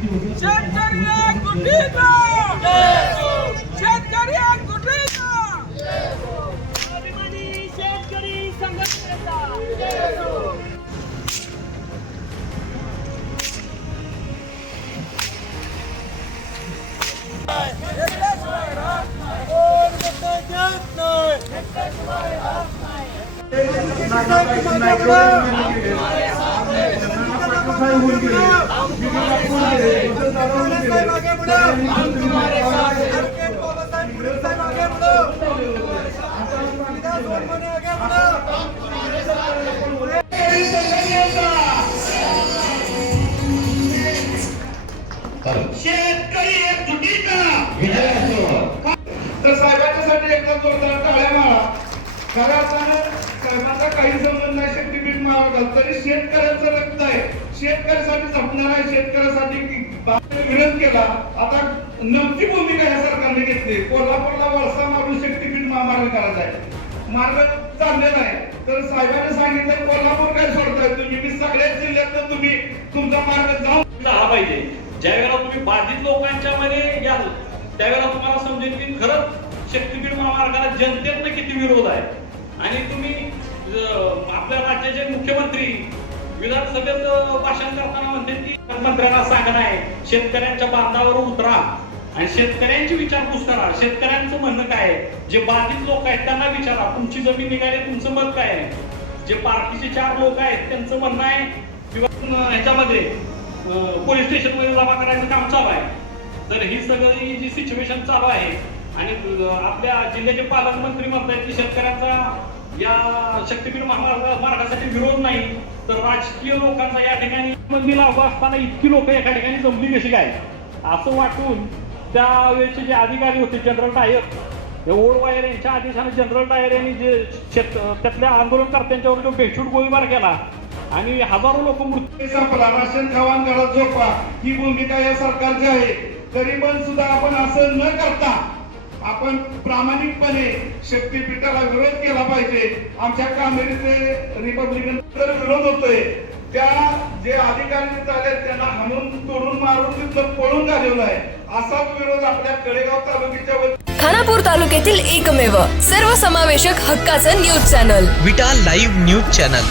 शेतकरी एकजुटीचा शेतकरी एकजुटीचा स्वाभिमानी शेतकरी संघटनेचा शेतकरी एकजुटीचा तर साहेबांच्यासाठी एकदा जोरदार टाळ्या मारा. कारण साहेबांचा काही संबंध नाही शक्तीपीठ महाराज, तरी शेतकऱ्यांचं रक्त आहे, शेतकऱ्यासाठी झटणार आहे, शेतकऱ्यासाठी विरोध केला. आता नमती भूमिका या सरकारने घेतली. कोल्हापूरला वळसा मारून शक्तीपीठ महामार्ग करायचा आहे, मार्ग चाललेला आहे. तर साहेबांनी सांगितलं कोल्हापूर काय सोडताय तुम्ही, मी सगळ्याच जिल्ह्यात तुम्ही तुमचा मार्ग जाऊन झाला पाहिजे. ज्यावेळेला तुम्ही बाधित लोकांच्या मध्ये याल त्यावेळेला तुम्हाला समजेल की खरंच शक्तीपीठ महामार्गाला जनतेतनं किती विरोध आहे. आणि तुम्ही आपल्या राज्याचे मुख्यमंत्री विधानसभेत भाषण करताना म्हणते की मंत्र्यांना सांगणं आहे शेतकऱ्यांच्या बांधावर उतरा आणि शेतकऱ्यांची विचारपूस करा. शेतकऱ्यांचं म्हणणं काय आहे, जे बाधित लोक आहेत त्यांना विचारा तुमची जमीन निघाली, तुमचं मत काय आहे. जे पार्टीचे 4 लोक आहेत त्यांचं म्हणणं आहे किंवा ह्याच्यामध्ये पोलीस स्टेशन मध्ये जमा करायचं काम चालू आहे. तर ही सगळी जी सिच्युएशन चालू आहे आणि आपल्या जिल्ह्याचे पालकमंत्री म्हणतात की शेतकऱ्यांचा या शक्तीपीठ महामार्गासाठी विरोध नाही, तर राजकीय लोकांचा या ठिकाणी बंदी लागू असताना इतकी लोक एका ठिकाणी जमली कशी काय असं वाटून त्यावेळेचे जे अधिकारी होते जनरल डायर ओडवायर यांच्या आदेशाने जनरल डायर यांनी जे त्यातल्या आंदोलनकर्त्यांच्यावर जो बेछूट गोळीबार केला आणि हजारो लोक मृत्यू संपला. राशन खावान घरात झोपा ही भूमिका या सरकारची आहे. तरी पण सुद्धा आपण असं न करता आपण प्रामाणिकपणे शक्तीपीठाला विरोध केला पाहिजे. आमच्या कामेरीचे रिपब्लिकन तर विरोध होतोय, त्या जे अधिकारी झाले त्यांना हाणून तोडून मारून तिथं पळून घालवलं आहे. असाच विरोध आपल्या कडेगाव तालुक्याच्या खानापूर तालुक्यातील एकमेव सर्वसमावेशक हक्काचं न्यूज चॅनल विटा लाईव्ह न्यूज चॅनल.